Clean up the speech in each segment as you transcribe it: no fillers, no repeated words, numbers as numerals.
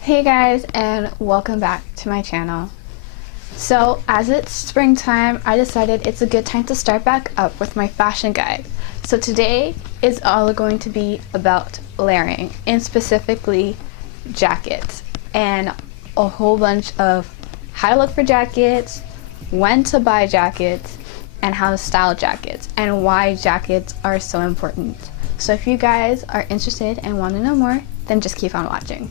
Hey guys, and welcome back to my channel. So as it's springtime, I decided it's a good time to start back up with my fashion guide. So today is all going to be about layering, and specifically jackets, and a whole bunch of how to look for jackets, when to buy jackets, and how to style jackets, and why jackets are so important. So if you guys are interested and want to know more, then just keep on watching.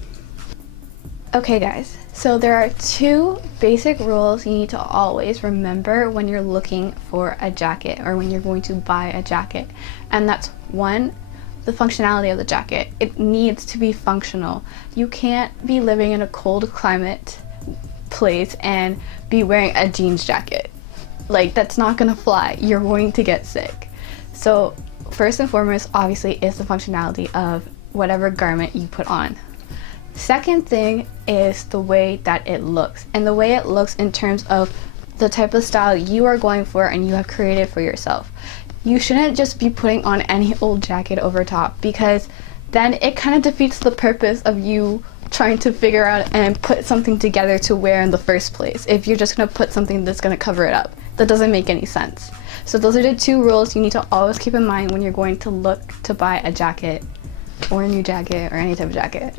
Okay guys, so there are two basic rules you need to always remember when you're looking for a jacket or when you're going to buy a jacket. And that's one, the functionality of the jacket. It needs to be functional. You can't be living in a cold climate place and be wearing a jeans jacket. Like, that's not gonna fly. You're going to get sick. So first and foremost, obviously, is the functionality of whatever garment you put on. Second thing is the way that it looks, and the way it looks in terms of the type of style you are going for and you have created for yourself. You shouldn't just be putting on any old jacket over top, because then it kind of defeats the purpose of you trying to figure out and put something together to wear in the first place. If you're just going to put something that's going to cover it up, that doesn't make any sense. So those are the two rules you need to always keep in mind when you're going to look to buy a jacket or a new jacket or any type of jacket.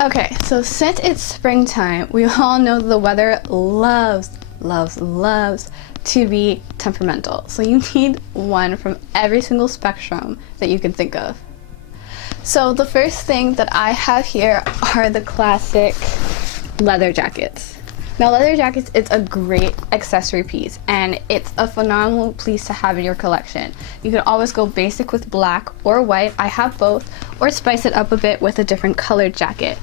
Okay, so since it's springtime, we all know the weather loves to be temperamental. So you need one from every single spectrum that you can think of. So the first thing that I have here are the classic leather jackets. Now, leather jackets, it's a great accessory piece, and it's a phenomenal piece to have in your collection. You can always go basic with black or white, I have both, or spice it up a bit with a different colored jacket.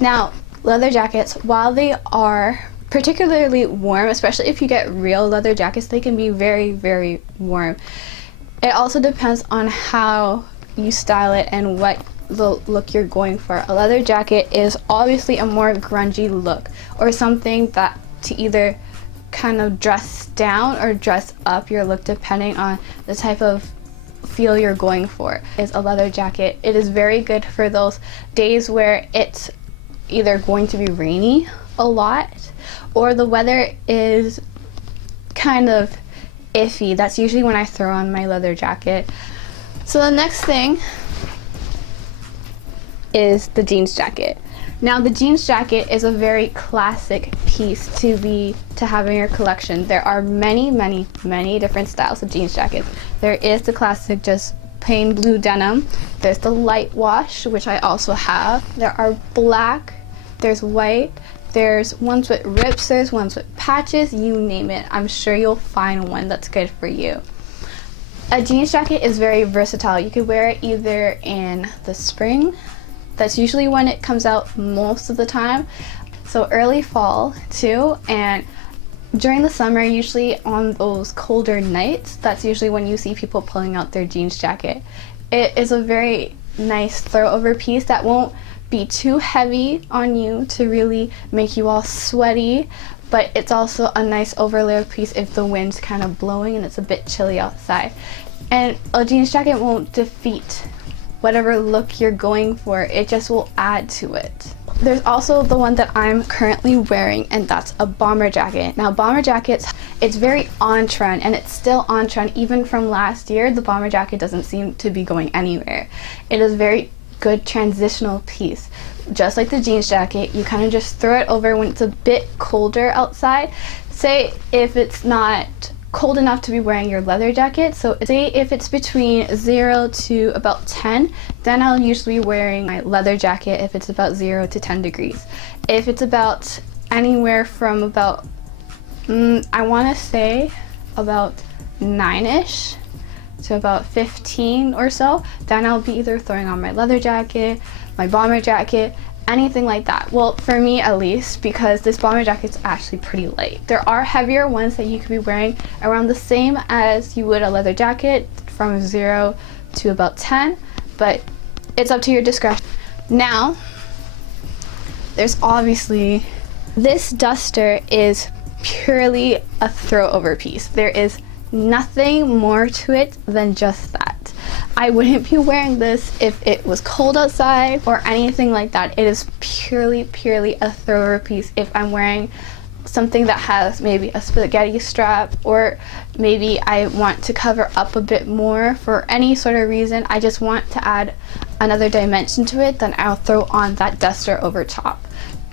Now, leather jackets, while they are particularly warm, especially if you get real leather jackets, they can be very, very warm. It also depends on how you style it and what the look you're going for. A leather jacket is obviously a more grungy look, or something that to either kind of dress down or dress up your look depending on the type of feel you're going for. Is a leather jacket. It is very good for those days where it's either going to be rainy a lot or the weather is kind of iffy. That's usually when I throw on my leather jacket. So the next thing is the jeans jacket. Now, the jeans jacket is a very classic piece to have in your collection. There are many different styles of jeans jackets. There is the classic just plain blue denim. There's the light wash, which I also have. There are black, there's white, there's ones with rips, there's ones with patches, you name it. I'm sure you'll find one that's good for you. A jeans jacket is very versatile. You could wear it either in the spring, that's usually when it comes out most of the time, so early fall too, and during the summer, usually on those colder nights, that's usually when you see people pulling out their jeans jacket. It is a very nice throw-over piece that won't be too heavy on you to really make you all sweaty, but it's also a nice overlayer piece if the wind's kind of blowing and it's a bit chilly outside. And a jeans jacket won't defeat whatever look you're going for, it just will add to it. There's also the one that I'm currently wearing, and that's a bomber jacket. Now, bomber jackets, it's very on trend, and it's still on trend. Even from last year, the bomber jacket doesn't seem to be going anywhere. It is a very good transitional piece. Just like the jeans jacket, you kind of just throw it over when it's a bit colder outside. Say if it's not cold enough to be wearing your leather jacket, so say if it's between 0 to about 10, then I'll usually be wearing my leather jacket if it's about 0 to 10 degrees. If it's about anywhere from about I want to say about 9ish to about 15 or so, then I'll be either throwing on my leather jacket, my bomber jacket, anything like that. Well, for me at least, because this bomber jacket's actually pretty light. There are heavier ones that you could be wearing around the same as you would a leather jacket, from 0 to about 10, but it's up to your discretion. Now, there's obviously, this duster is purely a throw over piece. There is Nothing more to it than just that. I wouldn't be wearing this if it was cold outside or anything like that. It is purely a thrower piece if I'm wearing something that has maybe a spaghetti strap, or maybe I want to cover up a bit more for any sort of reason. I just want to add another dimension to it, then I'll throw on that duster over top.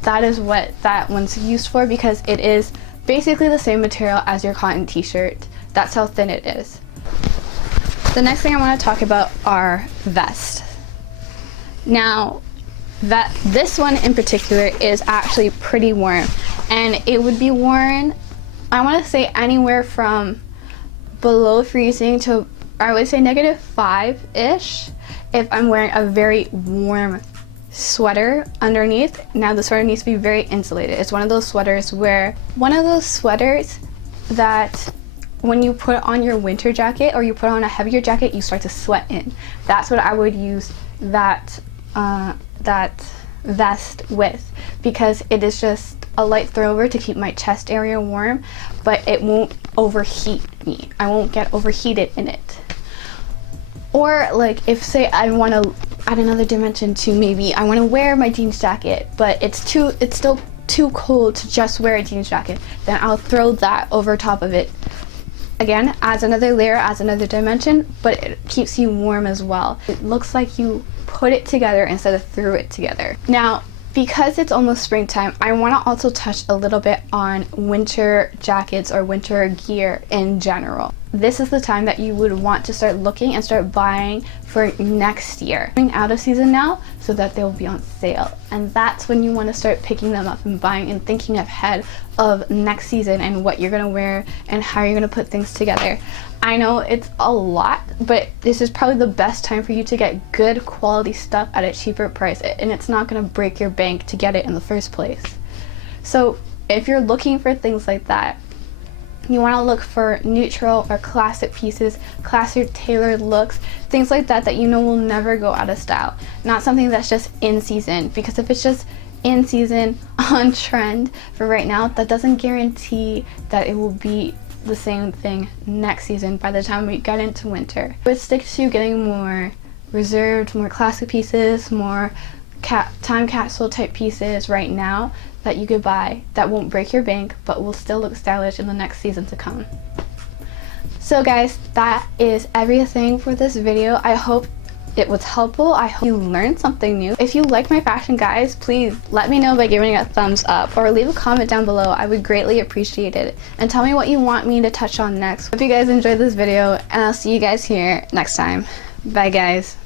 That is what that one's used for, because it is basically the same material as your cotton t-shirt. That's how thin it is. The next thing I want to talk about are vests. Now, this one in particular is actually pretty warm, and it would be worn, I want to say, anywhere from below freezing to, I would say, -5-ish if I'm wearing a very warm sweater underneath. Now the sweater needs to be very insulated. It's one of those sweaters that when you put on your winter jacket or you put on a heavier jacket, you start to sweat in. That's what I would use that vest with, because it is just a light throwover to keep my chest area warm, but it won't overheat me. I won't get overheated in it. Or like if, say, I want to add another dimension to, maybe I want to wear my jeans jacket, but it's still too cold to just wear a jeans jacket, then I'll throw that over top of it. Again, adds another layer, adds another dimension, but it keeps you warm as well. It looks like you put it together instead of threw it together. Now, because it's almost springtime, I want to also touch a little bit on winter jackets or winter gear in general. This is the time that you would want to start looking and start buying for next year. Coming out of season now, so that they will be on sale. And that's when you want to start picking them up and buying and thinking ahead of next season and what you're going to wear and how you're going to put things together. I know it's a lot, but this is probably the best time for you to get good quality stuff at a cheaper price, and it's not going to break your bank to get it in the first place. So if you're looking for things like that, you want to look for neutral or classic pieces, classic tailored looks, things like that you know will never go out of style. Not something that's just in season, because if it's just in season, on trend for right now, that doesn't guarantee that it will be the same thing next season by the time we get into winter. I would stick to getting more reserved, more classic pieces, more time capsule type pieces right now that you could buy that won't break your bank but will still look stylish in the next season to come. So guys, that is everything for this video. I hope it was helpful. I hope you learned something new. If you like my fashion, guys, please let me know by giving it a thumbs up or leave a comment down below. I would greatly appreciate it. And tell me what you want me to touch on next. Hope you guys enjoyed this video, and I'll see you guys here next time. Bye, guys.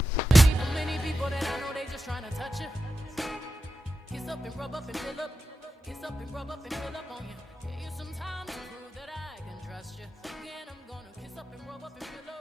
Kiss up and rub up and fill up on you. Give you some time to prove that I can trust you. Again, I'm gonna kiss up and rub up and fill up.